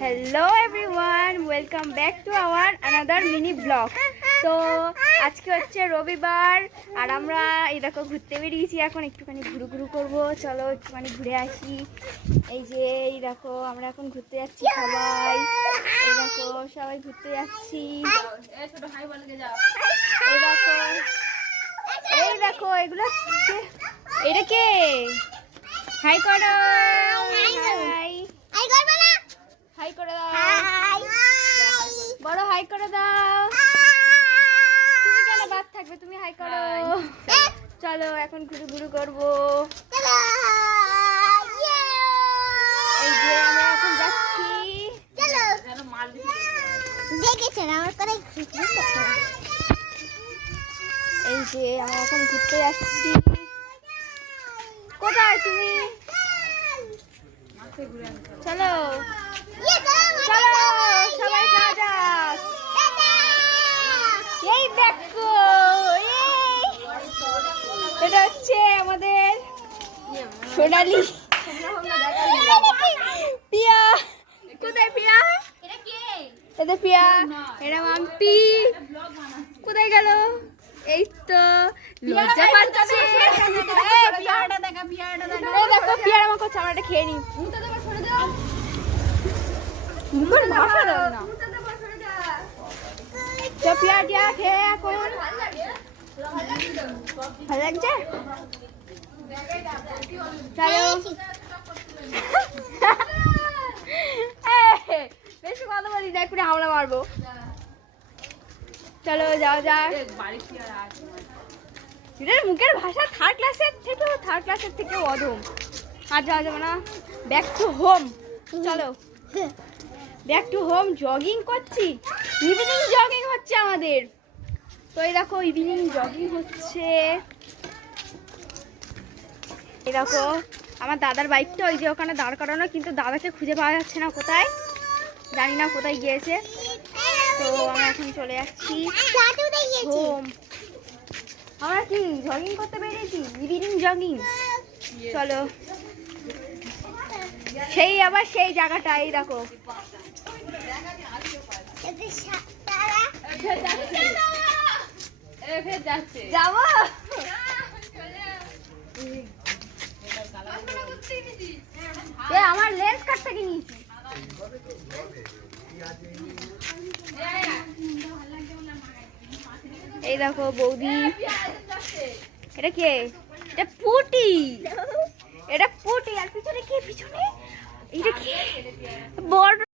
Hello everyone, welcome back to our another mini blog. তো আজকে হচ্ছে রবিবার আর আমরা এই দেখো ঘুরতে বেরিয়েছি। এখন একটুখানি ঘুরু করবো, চলো একটুখানি ঘুরে আসি। এই যে এই দেখো আমরা এখন ঘুরতে যাচ্ছি সবাই। এই দেখো সবাই ঘুরতে যাচ্ছি। এই দেখো এগুলো এটা কে? হাই করো, হাই করে দাও, বড় হাই করে দাও। তুমি কেন বাদ থাকবে, তুমি হাই করো। চলো এখন ঘুরু করবো। এই যে আমরা এখন যাচ্ছি। এই যে আমরা এখন ঘুরতে যাচ্ছি। কোথায় তুমি? চলো চলো সবাই যাওয়া যাক। এই দেখো এটা হচ্ছে আমাদের সোনালি পিয়া। কোথায় পিয়া? এটা পিয়া, এটা মাম্পি। কোথায় গেল? এই তো লজ্জা পাচ্ছে। দেখো পিয়ার আমার করছে, আমরা এটা খেয়ে নি। পিয়া টিয়া খেয়ে এখন ভালো লাগছে। বেশি কথা বলি না, একটু হামলা মারবো। চলো যাও যাক। মুখের ভাষা থার্ড ক্লাসের থেকেও অধম। আর যাওয়া যাবে না, ব্যাক টু হোম। চলো ব্যাক টু হোম। জগিং করছি, ইভিনিং জগিং হচ্ছে আমাদের। তো এই দেখো ইভিনিং জগিং হচ্ছে। এই দেখো আমার দাদার বাইকটা ওই যে ওখানে দাঁড় করানো, কিন্তু দাদাকে খুঁজে পাওয়া যাচ্ছে না। কোথায় জানি না, কোথায় গিয়েছে। তো আমরা এখন চলে যাচ্ছি হোম। আমরা কি জগিং করতে বেরিয়েছি, ইভিনিং জগিং। চলো সেই আবার সেই জায়গাটা, এই দেখো যাবো। আমার লেন্স কাট থেকে নিয়েছি। এই দেখো বৌদি। এটা কে? এটা পুটি। এটা পুটি। আর পিছনে কে? পিছনে এটা কে? বড়